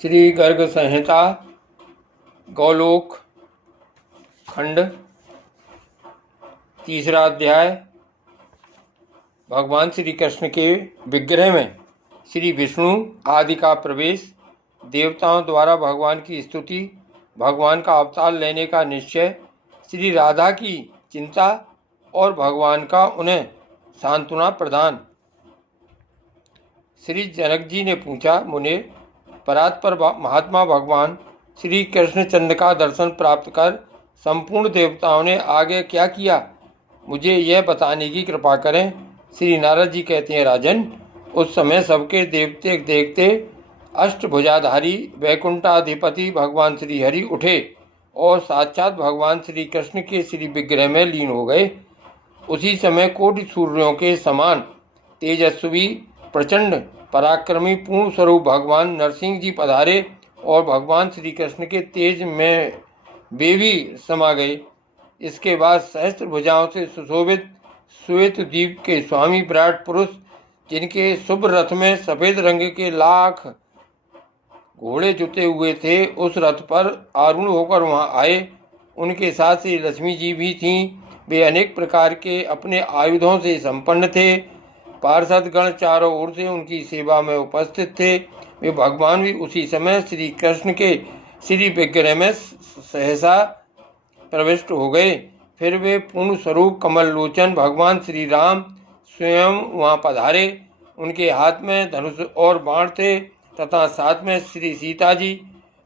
श्री गर्ग संहिता गौलोक खंड तीसरा अध्याय। भगवान श्री कृष्ण के विग्रह में श्री विष्णु आदि का प्रवेश, देवताओं द्वारा भगवान की स्तुति, भगवान का अवतार लेने का निश्चय, श्री राधा की चिंता और भगवान का उन्हें सांत्वना प्रदान। श्री जनक जी ने पूछा, मुने, परात्पर महात्मा भगवान श्री कृष्णचंद्र का दर्शन प्राप्त कर संपूर्ण देवताओं ने आगे क्या किया, मुझे यह बताने की कृपा करें। श्री नारद जी कहते हैं, राजन, उस समय सबके देखते देखते अष्टभुजाधारी वैकुंठाधिपति भगवान श्री हरि उठे और साक्षात भगवान श्री कृष्ण के श्री विग्रह में लीन हो गए। उसी समय कोटि सूर्यों के समान तेजस्वी प्रचंड पराक्रमी पूर्ण स्वरूप भगवान नरसिंह जी पधारे और भगवान श्री कृष्ण के तेज में वे भी समा गए। इसके बाद सहस्त्र भुजाओं से सुशोभित श्वेत द्वीप के स्वामी विराट पुरुष, जिनके शुभ रथ में सफेद रंग के लाख घोड़े जुटे हुए थे, उस रथ पर आरूढ़ होकर वहां आए। उनके साथ श्री लक्ष्मी जी भी थीं। वे अनेक प्रकार के अपने आयुधों से संपन्न थे। पार्षद गण चारों ओर से उनकी सेवा में उपस्थित थे। वे भगवान भी उसी समय श्री कृष्ण के श्री विग्रह में सहसा प्रविष्ट हो गए। फिर वे पूर्ण स्वरूप कमल लोचन भगवान श्री राम स्वयं वहां पधारे। उनके हाथ में धनुष और बाण थे तथा साथ में श्री सीता जी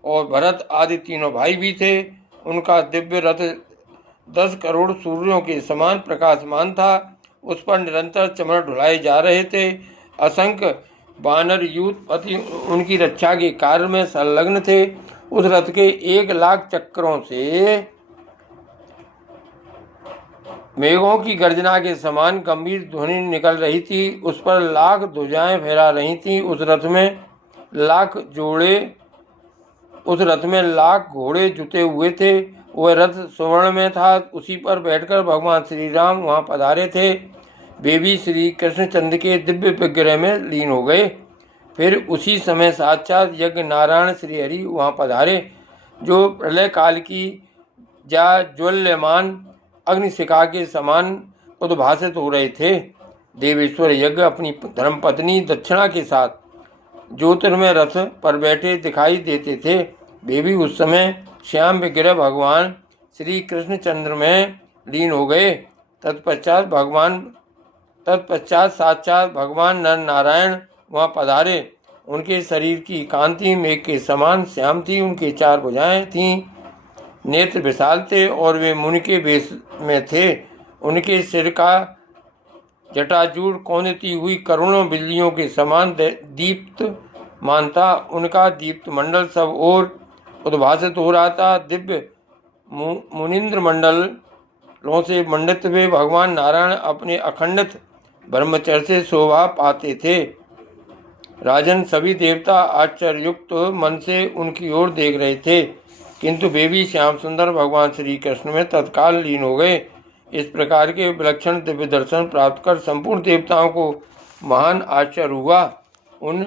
और भरत आदि तीनों भाई भी थे। उनका दिव्य रथ 10 करोड़ सूर्यों के समान प्रकाशमान था। उस पर निरंतर चमड़ ढुलाए जा रहे थे। असंख्य वानर यूथपति उनकी रक्षा के कार्य में संलग्न थे। उस रथ के 1 लाख चक्रों से मेघों की गर्जना के समान गंभीर ध्वनि निकल रही थी। उस पर लाख ध्वजाएं फहरा रही थीं। उस रथ में लाख घोड़े जुटे हुए थे। वह रथ स्वर्ण में था। उसी पर बैठकर भगवान श्री राम वहां पधारे थे। वे भी श्री कृष्णचंद्र के दिव्य विग्रह में लीन हो गए। फिर उसी समय साक्षात यज्ञ नारायण श्री हरि वहां पधारे, जो प्रलय काल की ज्वल्यमान अग्निशिखा के समान उद्भासित हो रहे थे। देवेश्वर यज्ञ अपनी धर्मपत्नी दक्षिणा के साथ ज्योतिर्मय रथ पर बैठे दिखाई देते थे। वे भी उस समय श्याम विग्रह भगवान श्री कृष्णचंद्र में लीन हो गए। तत्पश्चात साक्षात भगवान नर नारायण वहां पधारे। उनके शरीर की कांति मेघ के समान श्याम थी। उनके 4 भुजाएं थीं, नेत्र विशाल थे और वे मुनि के वेश में थे। उनके सिर का जटाजूट कौंधती हुई करोड़ों बिजलियों के समान दीप्तमान था। उनका दीप्त मंडल सब ओर उद्भासित हो रहा था। दिव्य मुनिंद्र मंडलों से मंडित हुए भगवान नारायण अपने अखंडित ब्रह्मचर्य से शोभा पाते थे। राजन, सभी देवता आश्चर्ययुक्त मन से उनकी ओर देख रहे थे, किंतु वे भी श्याम सुंदर भगवान श्री कृष्ण में तत्काल लीन हो गए। इस प्रकार के विलक्षण दिव्य दर्शन प्राप्त कर संपूर्ण देवताओं को महान आश्चर्य हुआ। उन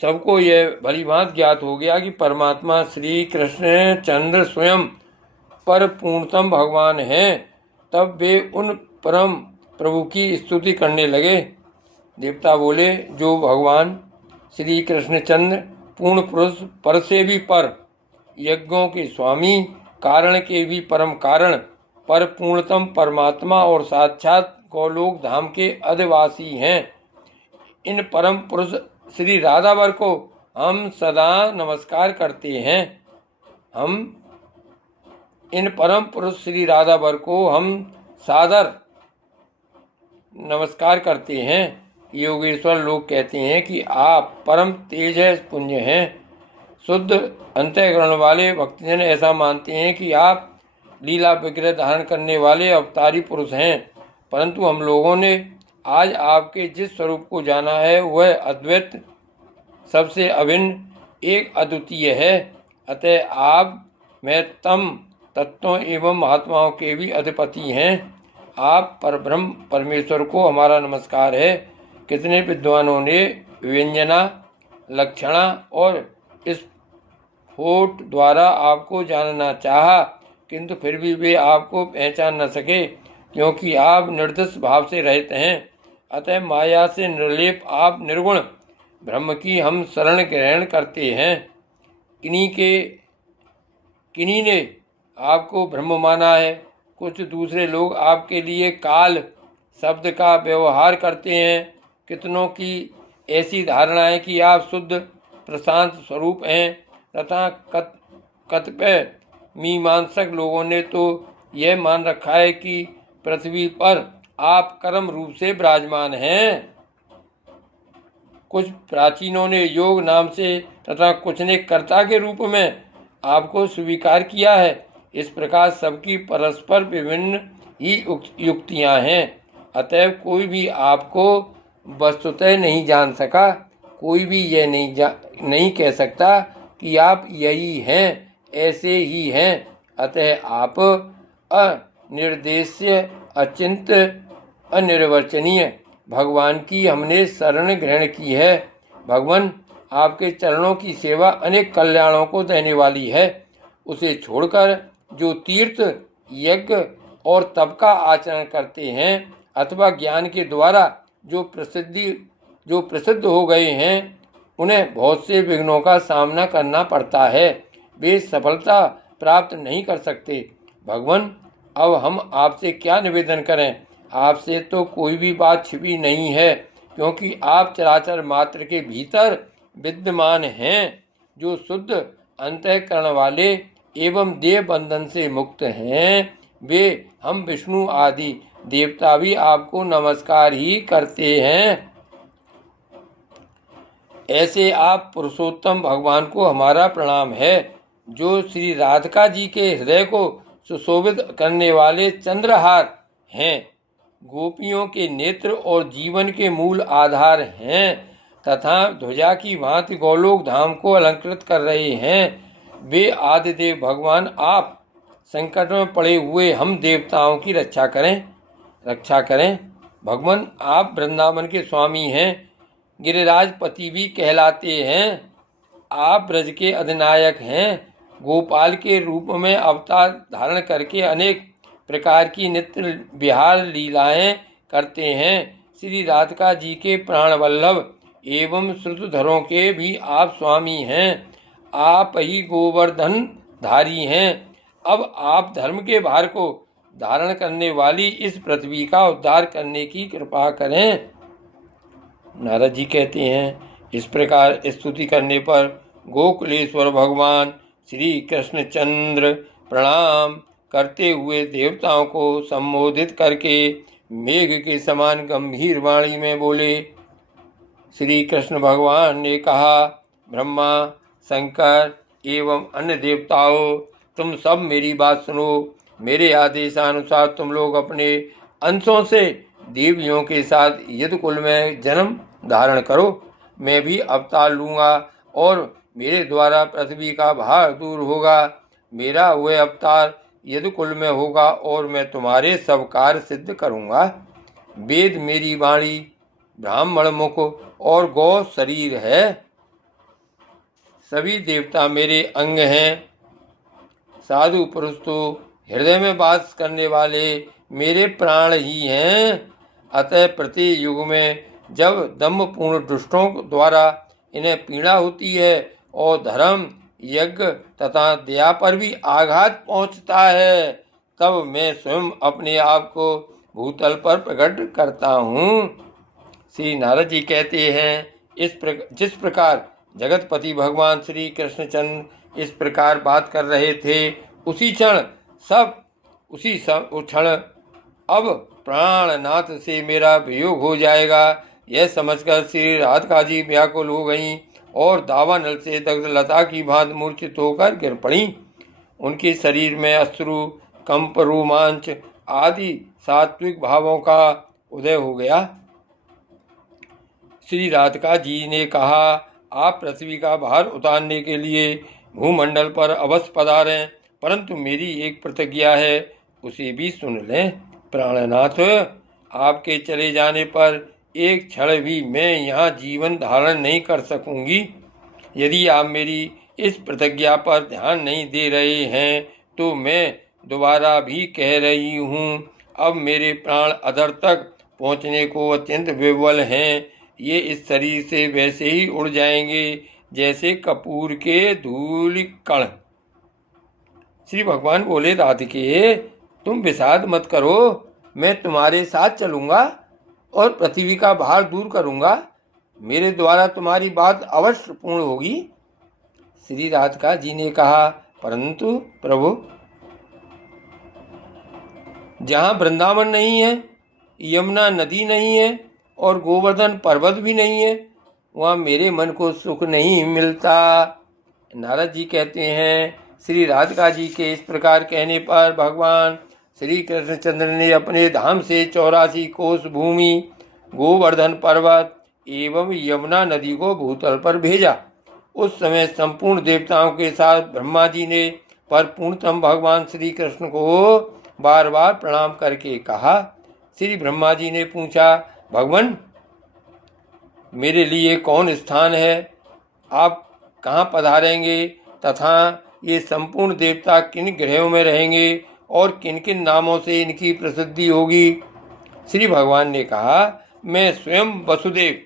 सबको यह भलीभांति ज्ञात हो गया कि परमात्मा श्री कृष्ण चंद्र स्वयं पर पूर्णतम भगवान हैं। तब वे उन परम प्रभु की स्तुति करने लगे। देवता बोले, जो भगवान श्री कृष्णचंद्र पूर्ण पुरुष, पर से भी पर, यज्ञों के स्वामी, कारण के भी परम कारण, पर पूर्णतम परमात्मा और साक्षात गौलोक धाम के अधिवासी हैं, इन परम पुरुष श्री राधावर को हम सदा नमस्कार करते हैं। हम इन परम पुरुष श्री राधावर को हम सादर नमस्कार करते हैं। योगेश्वर लोग कहते हैं कि आप परम तेज पुण्य हैं। शुद्ध अंतःकरण वाले भक्तजन ऐसा मानते हैं कि आप लीला विग्रह धारण करने वाले अवतारी पुरुष हैं। परंतु हम लोगों ने आज आपके जिस स्वरूप को जाना है वह अद्वैत, सबसे अभिन्न, एक अद्वितीय है। अतः आप महत्तम तत्वों एवं महात्माओं के भी अधिपति हैं। आप परब्रह्म परमेश्वर को हमारा नमस्कार है। कितने विद्वानों ने व्यंजना लक्षणा और स्फोट द्वारा आपको जानना चाहा, किंतु फिर भी वे आपको पहचान न सके, क्योंकि आप निर्दोष भाव से रहित हैं। अतः माया से निर्लेप आप निर्गुण ब्रह्म की हम शरण ग्रहण करते हैं। किन्हीं ने आपको ब्रह्म माना है। कुछ दूसरे लोग आपके लिए काल शब्द का व्यवहार करते हैं। कितनों की ऐसी धारणा है कि आप शुद्ध प्रशांत स्वरूप हैं, तथा कतिपय मीमांसक लोगों ने तो यह मान रखा है कि पृथ्वी पर आप कर्म रूप से विराजमान हैं। कुछ प्राचीनों ने योग नाम से तथा कुछ ने कर्ता के रूप में आपको स्वीकार किया है। इस प्रकार सबकी परस्पर विभिन्न ही युक्तियां हैं। अतएव कोई भी आपको वस्तुतः नहीं जान सका। कोई भी यह नहीं कह सकता कि आप यही हैं, ऐसे ही हैं। अतः आप अनिर्देश्य, अचिंत, अनिर्वचनीय भगवान की हमने शरण ग्रहण की है। भगवान, आपके चरणों की सेवा अनेक कल्याणों को देने वाली है। उसे छोड़कर जो तीर्थ, यज्ञ और तप का आचरण करते हैं, अथवा ज्ञान के द्वारा जो प्रसिद्ध हो गए हैं, उन्हें बहुत से विघ्नों का सामना करना पड़ता है। वे सफलता प्राप्त नहीं कर सकते। भगवान, अब हम आपसे क्या निवेदन करें? आपसे तो कोई भी बात छिपी नहीं है, क्योंकि आप चराचर मात्र के भीतर विद्यमान हैं। जो शुद्ध अंतःकरण वाले एवं देह बंधन से मुक्त हैं, वे हम विष्णु आदि देवता भी आपको नमस्कार ही करते हैं। ऐसे आप पुरुषोत्तम भगवान को हमारा प्रणाम है, जो श्री राधिका जी के हृदय को सुशोभित करने वाले चंद्रहार हैं, गोपियों के नेत्र और जीवन के मूल आधार हैं, तथा ध्वजा की भांति गोलोक धाम को अलंकृत कर रहे हैं। वे आदिदेव भगवान, आप संकट में पड़े हुए हम देवताओं की रक्षा करें। भगवान, आप वृंदावन के स्वामी हैं, गिरिराजपति भी कहलाते हैं। आप ब्रज के अधिनायक हैं। गोपाल के रूप में अवतार धारण करके अनेक प्रकार की नित्य विहार लीलाएं करते हैं। श्री राधिका जी के प्राण वल्लभ एवं श्रुतधरों के भी आप स्वामी हैं। आप ही गोवर्धन धारी हैं। अब आप धर्म के भार को धारण करने वाली इस पृथ्वी का उद्धार करने की कृपा करें। नारद जी कहते हैं, इस प्रकार स्तुति करने पर गोकुलेश्वर भगवान श्री कृष्णचंद्र प्रणाम करते हुए देवताओं को संबोधित करके मेघ के समान गंभीर वाणी में बोले। श्री कृष्ण भगवान ने कहा, ब्रह्मा, शंकर एवं अन्य देवताओं, तुम सब मेरी बात सुनो। मेरे आदेशानुसार तुम लोग अपने अंशों से देवियों के साथ यदुकुल में जन्म धारण करो। मैं भी अवतार लूँगा और मेरे द्वारा पृथ्वी का भार दूर होगा। मेरा वह अवतार यदुकुल में होगा और मैं तुम्हारे सब कार्य सिद्ध करूँगा। वेद मेरी वाणी, ब्राह्मण मुख और गौ शरीर है। सभी देवता मेरे अंग हैं। साधु पुरुष तो हृदय में वास करने वाले मेरे प्राण ही हैं। अतः प्रति युग में जब दम्भपूर्ण दुष्टों द्वारा इन्हें पीड़ा होती है और धर्म, यज्ञ तथा दया पर भी आघात पहुंचता है, तब मैं स्वयं अपने आप को भूतल पर प्रकट करता हूँ। श्री नारद जी कहते हैं, जिस प्रकार जगतपति भगवान श्री कृष्णचंद्र इस प्रकार बात कर रहे थे, उसी क्षण अब प्राणनाथ से मेरा वियोग हो जाएगा। यह समझकर श्री राधिका जी व्याकुल हो गईं और दावानल से दग्ध लता की भांति मूर्छित होकर गिर पड़ी। उनके शरीर में अश्रु, कंप, रोमांच आदि सात्विक भावों का उदय हो गया। श्री राधिका जी ने कहा, आप पृथ्वी का भार उतारने के लिए भूमंडल पर अवश्य पधारें, परंतु मेरी एक प्रतिज्ञा है, उसे भी सुन लें। प्राणनाथ, आपके चले जाने पर एक क्षण भी मैं यहाँ जीवन धारण नहीं कर सकूंगी। यदि आप मेरी इस प्रतिज्ञा पर ध्यान नहीं दे रहे हैं तो मैं दोबारा भी कह रही हूँ, अब मेरे प्राण अधर तक पहुँचने को अत्यंत विवल हैं। ये इस शरीर से वैसे ही उड़ जाएंगे जैसे कपूर के धूल कण। श्री भगवान बोले, राधिके तुम विषाद मत करो, मैं तुम्हारे साथ चलूंगा और पृथ्वी का भार दूर करूंगा। मेरे द्वारा तुम्हारी बात अवश्य पूर्ण होगी। श्री राधिका जी ने कहा, परंतु प्रभु, जहाँ वृंदावन नहीं है, यमुना नदी नहीं है और गोवर्धन पर्वत भी नहीं है, वहाँ मेरे मन को सुख नहीं मिलता। नारद जी कहते हैं, श्री राधिका जी के इस प्रकार कहने पर भगवान श्री कृष्णचंद्र ने अपने धाम से 84 कोस भूमि, गोवर्धन पर्वत एवं यमुना नदी को भूतल पर भेजा। उस समय संपूर्ण देवताओं के साथ ब्रह्मा जी ने पर पूर्णतम भगवान श्री कृष्ण को बार बार प्रणाम करके कहा। श्री ब्रह्मा जी ने पूछा, भगवान मेरे लिए कौन स्थान है, आप कहाँ पधारेंगे तथा ये संपूर्ण देवता किन ग्रहों में रहेंगे और किन किन नामों से इनकी प्रसिद्धि होगी। श्री भगवान ने कहा, मैं स्वयं वसुदेव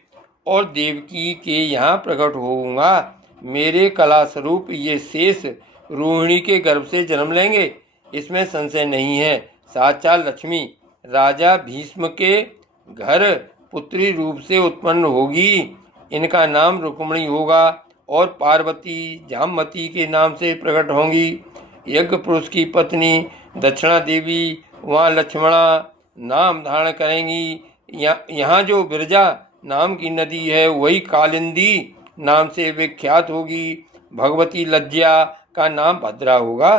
और देवकी के यहाँ प्रकट होऊंगा। मेरे कला स्वरूप ये शेष रोहिणी के गर्भ से जन्म लेंगे, इसमें संशय नहीं है। साक्षात लक्ष्मी राजा भीष्म के घर पुत्री रूप से उत्पन्न होगी। इनका नाम रुक्मिणी होगा और पार्वती जामवती के नाम से प्रकट होंगी। यज्ञ पुरुष की पत्नी दक्षिणा देवी वहाँ लक्ष्मणा नाम धारण करेंगी। यहाँ जो बिरजा नाम की नदी है वही कालिंदी नाम से विख्यात होगी। भगवती लज्जा का नाम भद्रा होगा।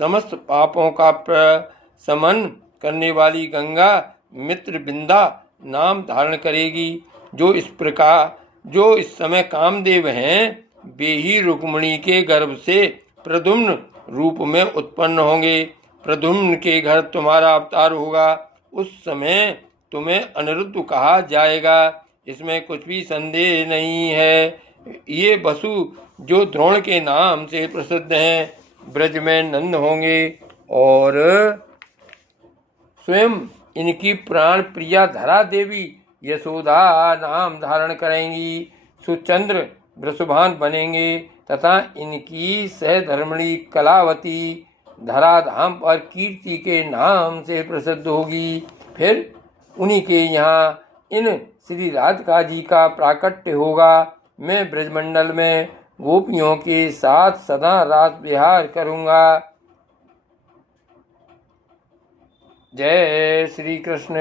समस्त पापों का प्रशमन करने वाली गंगा मित्रबिंदा नाम धारण करेगी। जो इस समय कामदेव हैं वे ही रुक्मिणी के गर्भ से प्रद्युम्न रूप में उत्पन्न होंगे। प्रद्युम्न के घर तुम्हारा अवतार होगा। उस समय तुम्हें अनिरुद्ध कहा जाएगा, इसमें कुछ भी संदेह नहीं है। ये वसु जो द्रोण के नाम से प्रसिद्ध हैं, ब्रज में नंद होंगे और स्वयं इनकी प्राण प्रिया धरा देवी यशोदा नाम धारण करेंगी। सुचंद्र वृषभान बनेंगे तथा इनकी सहधर्मिणी कलावती धराधाम पर कीर्ति के नाम से प्रसिद्ध होगी। फिर उन्हीं के यहाँ इन श्री राधिका जी का प्राकट्य होगा। मैं ब्रजमंडल में गोपियों के साथ सदा रात विहार करूँगा। जय श्री कृष्ण।